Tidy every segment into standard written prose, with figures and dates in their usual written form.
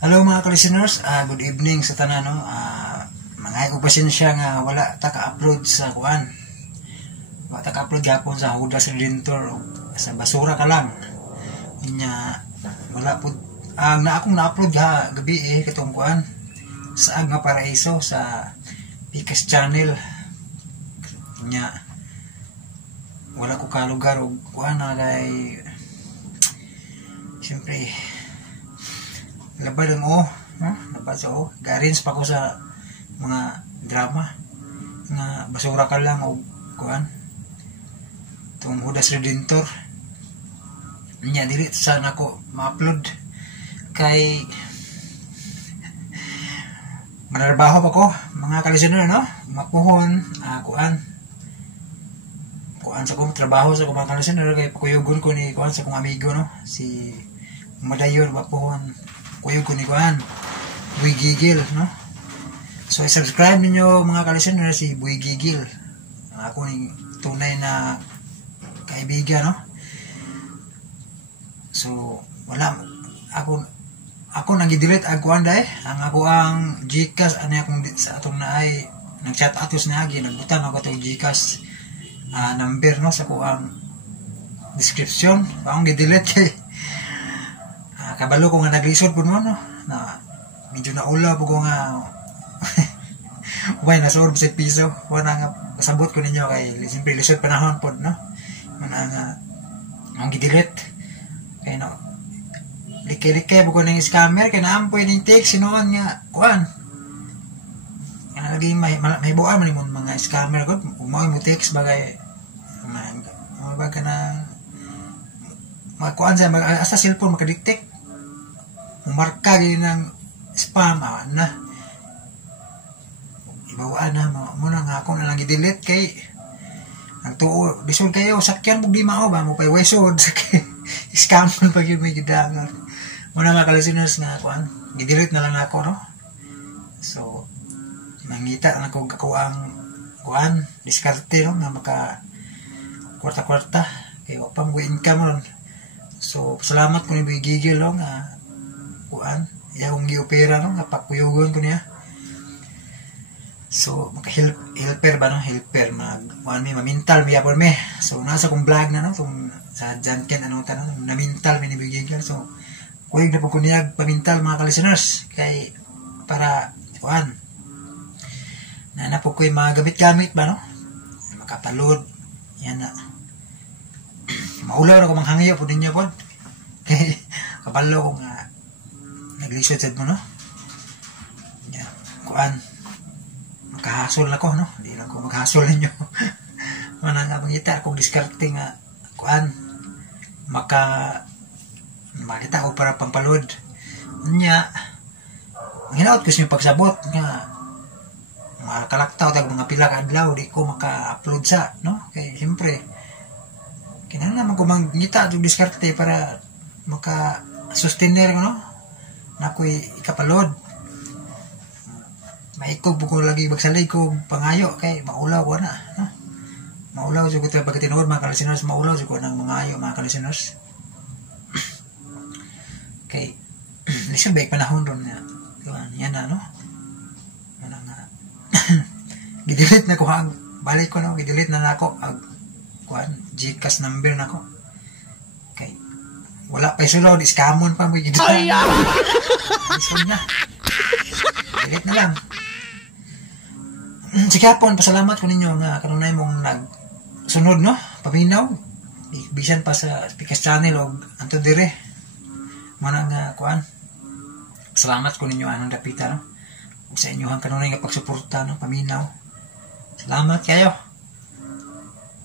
Hello mga ka-listeners, good evening sa tanan no. Mga pasensya nga wala ta ka-upload sa kuan. Wala ta ka-upload gapon sa Judas Redentor sa basura ka lang. Nya wala pud ang akong na-upload ha gabi katong kuan sa Agma Paraiso sa Pikas Channel. Nya wala ko ka lugar og kuan na kay siyempre labad ang nabasa garins pa ko sa mga drama nga basura ka lang o kuan itong Judas Redentor niya dili sana ko ma-upload kay manarbaho pa ko mga ka-listener no mapuhon kuan sa kong trabaho sa mga ka-listener kay pakuyugon ko ni kuan sa kong amigo no si Madayon mapuhon kuyo ko ni kuan Boy Gigil no. So i-subscribe ninyo mga ka-listener si Boy Gigil, ako ning tunay na kaibigan no. So wala ako nang i-delete ang kuan dai ang ako ang Gcash ani akong sa atong naay nag-chat atos na agi nagbutan ako tong Gcash number no sa ko ang description akong i-delete kay kabalo ko nga naglisod po no na medyo naula po ko nga why nasorb sa piso wala nga kasabot ko ninyo kay siyempre lisod panahon po no mana nga ang gidelete kay no like po ko ng scammer kay naampoy ng text sinuan nga kuan nga lagi may buwan man mga scammer ko umaw mo text bagay baga na mga kuan sa asa cellphone makadetect umarka gini ng spam na ibawaan na muna nga ako na lang i-delete kay ang tuo disod kayo sakyan mo di mao ba mo pay wesod scam pag yun may gidangan muna mga ka-listeners nga kuan i-delete na lang ako no. So mangita na ko ang kuan diskarte no nga maka kwarta kay pa mo income ron. So salamat ko ni Boy Gigil no nga kuan yung giopera no nga pakuyugon ko niya. So maka-helper ba no helper kuan mi mamintal mi yapon mi. So nasa kong vlog na no tong sa Janken ano tanong na mintal mi ni Boy Gigil. So kuig na po ko niya pamintal mga ka-listeners kay para kuan na po ko yung mga gamit ba no makapalod yan na maulaw na ko manghangyo po ninyo po kay kabalo ko nga naglisod sad mo no yeah. Kuan makahasol na ko no hindi lang ko maghasol ninyo mana nga mangita kung diskarte nga kuan makita ko para pampalod nya hinaot ko siya pagsabot nga makalaktaw tag mga pila ka adlaw di ko maka-upload sa no kay siyempre kinahanglan man ko mangita og diskarte para maka sustainer ko no na ako'y ikapalod maikog po ko lagi magsalay ko pangayo kay maulaw ko na no? Maulaw siya ko ito pagkatinuod mga ka-listeners maulaw siya ko ng mangayo mga ka-listeners kay lisang baik panahon ron na yan na no mana nga gidelete na ko ang balik ko no gidelete na nako ang kuan Gcash number nako kay wala pa isulo di skamon pa mo gid so na delete na lang. Sige po pasalamat ko ninyo nga kanunay mong nagsunod no paminaw bisan pa sa Pikas Channel og anto dire mana nga kuan salamat ko ninyo anong dapita no ug sa inyo ang kanunay nga pagsuporta no paminaw salamat kayo.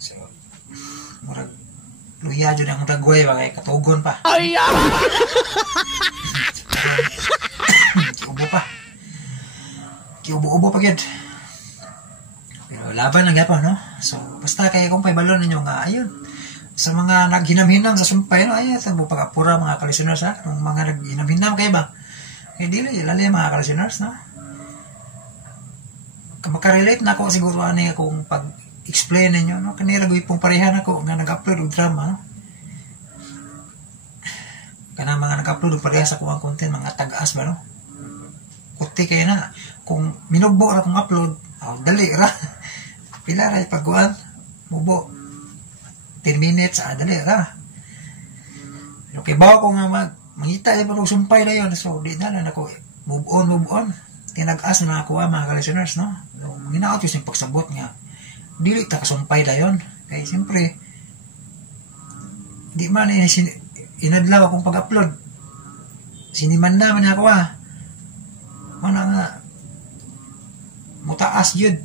So murag luya jud ang dagway ba kay katugon pa kiubo pa gid pero laban lang yapon no. So basta kay kung paibalon ninyo nga ayun sa mga naghinam-hinam sa sumpay no ay sa pag-apura mga ka-listeners ha kung mga naghinam-hinam kay ba kay dili lali mga ka-listeners no makarelate na ako siguro ani akong pag-explain ninyo no kanila gyud pong pareha nako nga nag-upload og drama no kanang mga nag-upload pareha sa kuang content mga tagas ba no, kuti kay na kung minubo ra kung upload dali ra pila ra pagkuan mubo 10 minutes dali ra. Okay, bawa ko nga mangita yung sumpay na yun. So, di na lang ako, move on. Tinag-as na ako mga ka-listeners, no? Ginaot yung pagsabot nga. Dili ta kasumpay na yun. Kaya, siyempre, di man inadlaw akong pag-upload. Siniman naman ako, Mana nga, mutaas yun.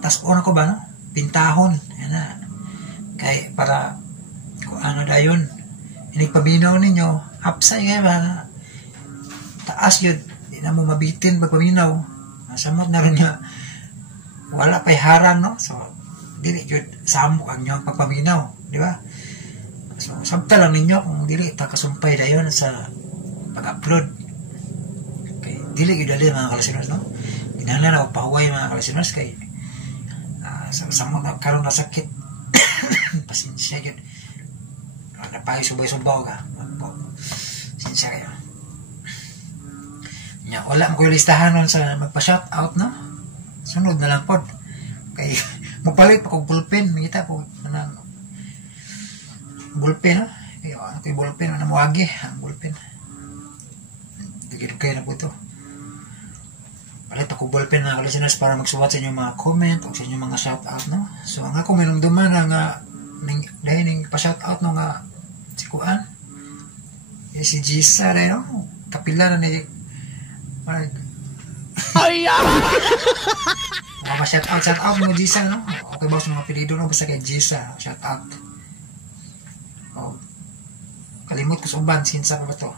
Tas-on ako ba, no? Pintahon. Yan na. Kaya, para, kung ano na yun, inigpaminaw ninyo, hapsay kayo ba, taas yun, hindi na mo mabitin pagpaminaw, masamot na rin niya, wala pa'y harang, no? So, dili yun, samok ang nyo pagpaminaw, di ba? So, sabta lang ninyo kung dili, takasumpay na yun sa pag-upload. Okay, dili yun dali mga kalasiners, no? Ginala na pahuway mga kalasiners, kay samot na karoon na sakit, pasensya yun. Napahay subay-subaw ka. Sinsya kayo. Wala mo ko yung listahan nun sa magpa-shoutout, no? Sunod na lang po. Kaya, magpalit pa kong bullpen. Makita po, bullpen, no? Kaya, ano ko yung bullpen? Ano mo agi? Ang bullpen. Digilog kayo na po ito. Palit pa kong bullpen na listeners para magsuwat sa inyong mga comment o sa inyong mga shoutout, no? So, ang ako, mayroong duman na dahil nang pa-shoutout no nga si Kuan si Gisa rin no kapila na na shout out mo Gisa no okay ba sa mga apelido no basta kay Gisa shout out kalimot ko sa uban sinsa pa ba to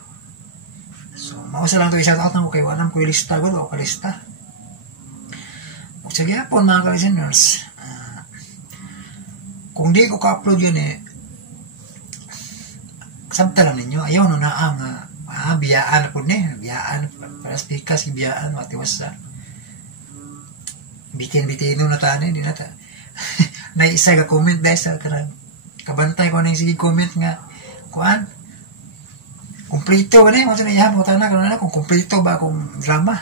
so mausa lang to i shout out na ko kay wanam ko ilista ko o kalista o sige po mga ka-listeners kung di ko ka-upload yun sabta lang ninyo ayaw no na ang biyaan po biyaan para speakas biyaan matiwas sa bitin-bitino na tani di na ta naisa ka comment dahil sa kabantay ko na yung sige comment nga kuan kumplito ba na yung mga ihap mo tanak kung kumplito ba kung drama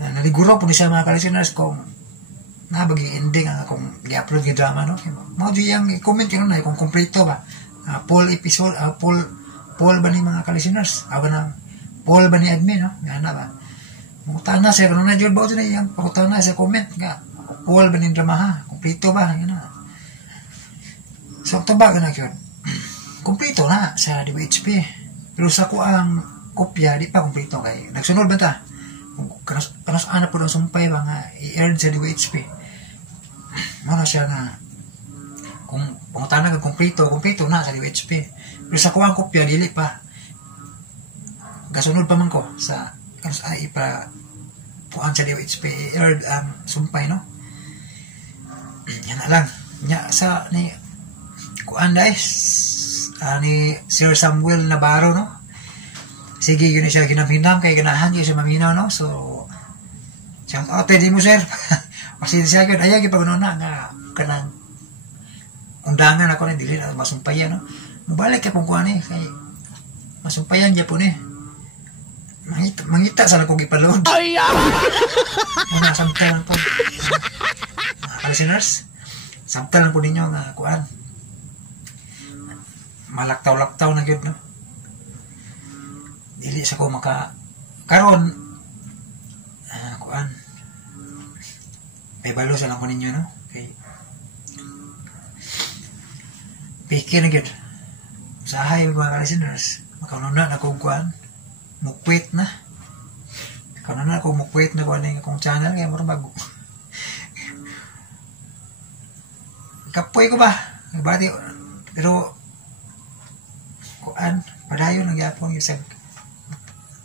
naliguro po ni siya mga ka-listeners kung nabagi ending ang akong i-upload yung drama no mga diyang i-comment yun na kung kumplito ba poll episode, poll ba ni mga ka-listeners? Aba na, poll ba ni admin, no? Gana ba? Mutana siya, kung na-jod ba ito na yung pakutana sa comment, nga, poll ba ni drama ha? Kumplito ba? Yan na. So, ito ba ka yun? Kumplito na sa DWHP. Pero sa ko ang kopya, di pa kumplito kay. Nagsunod ba ta? Kanos ana po ng sumpay ba nga i-earn sa DWHP? Mana siya na kung pangutana ka kompleto na sa DWHP. Pero sa kuwang kopya, dili pa. Kasunod pa man ko sa ipa kuwang sa DWHP, i-earn ang sumpay, no? Yan na lang. Sa ni kuwang guys, ni Sir Samuel Navarro, no? Sige, yun siya ginamhinam, kaya ganahan siya maminaw, no? So, shout out, di mo, sir. Pasensya yun. Ayaw, ipagano na, nga, kanang undangan ako na dili na masumpayan no mabalik ka pong kuha ni kay masumpayan dyan po ni mangita sa kong ipaload muna samtalan po listeners samtalan po ninyo nga kuhaan malaktaw-laktaw na yun no dili sa ko maka karon kuhaan may balo sa lang po ninyo no kay pikir na yun. Usahay mga ka-listeners. Makaununa na kong kuhan. Mukwit na. Makaununa na kong mukwit na kuhan na akong channel. Kaya marang bago. Kapoy ko ba? Bati. Pero kuhan. Padayon ang yapon yung sag.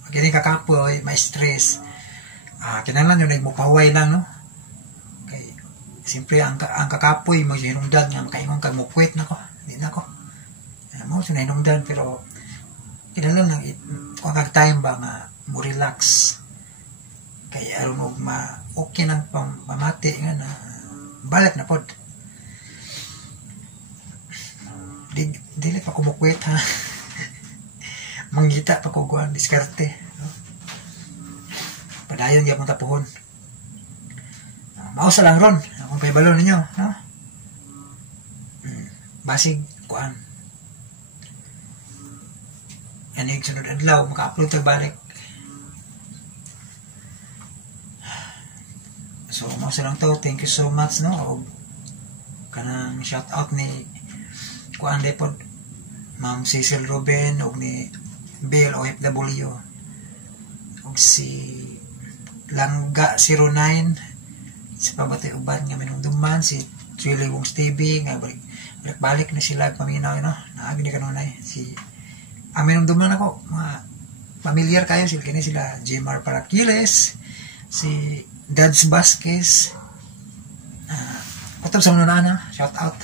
Pag yun kakapoy, may stress. Kinalan yun. Nagmupahuay lang, no? Kaya, siyempre, ang kakapoy, mag-hinungdan nga. Makaingon ka, mukwit na ko. Hindi na ako. Mo sinainomdan pero kinala lang kung time ba nga mo relax. Kaya aron og okay nang pamati nga na balik na pod. Dili pa kumukwet ha. manggita pa ko kuan diskarte, no? Padayon gyapon tapuhon. Mao sa lang ron akong paibalo ninyo, no? Basig kuan ani sunod adlaw maka-upload tag balik. So mao sa lang to, thank you so much, no? Og kanang shout out ni kuan depod Ma'am Cecil Ruben og ni Bell OFW og si Langga 09 sa pabatay uban nga minumduman, si Julie Wongs TV nga balik na sila paminaw, no? Naagi ni kanunay si minumduman ako mga familiar kayo sila kini sila Jmar Paraquiles, si Dads Vasquez, patap sa mga na shout out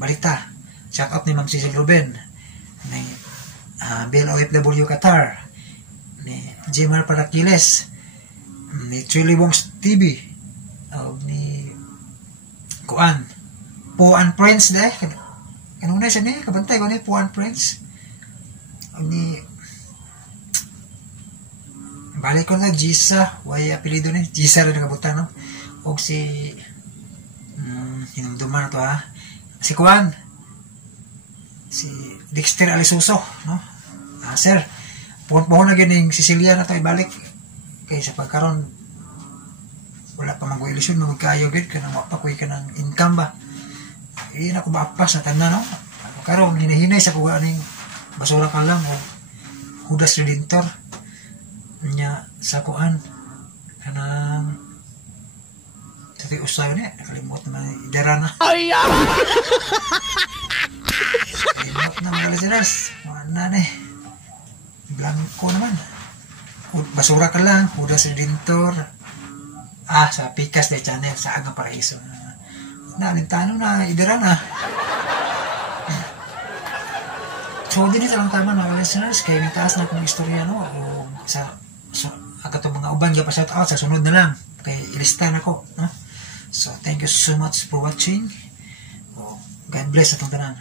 balita. Shout out ni Ma'am Cecil Ruben, ni Bell OFW Qatar, ni Jmar Paraquiles, ni Julie Wongs TV, o ni Kuan Puan Prince deh. Kanuna siya ni kabantay ko ni Puan Prince. O ni balik ko na Gisa, way apelido ni Gisa rin nakabutan, no? O si hinumduman na to, ha? Si Kuan, si Dexter Alisuso, no? Sir, puhon na ganing Sicilia na to ibalik kay sa pagkaron wala pa mag-ilusyon magkayo gid kanang mapakuy ka ng income ba, na ko maapas na tanan, no? Karon hinahinay sa kuha ning basura ka lang o Judas Redentor nya sa kuan kanang sa usayo ni nakalimot naman idara na. Kalimot na mga listeners, wala na blanco naman, basura ka lang Judas Redentor sa Picas de Channel sa Agang Paraiso na alintano na idara na. So din ito lang tama mga listeners, kaya may taas na akong istorya, no? O sa agatong mga uban pa shout out sa sunod na lang kay ilista na ko, no? So thank you so much for watching. God bless atong tanan.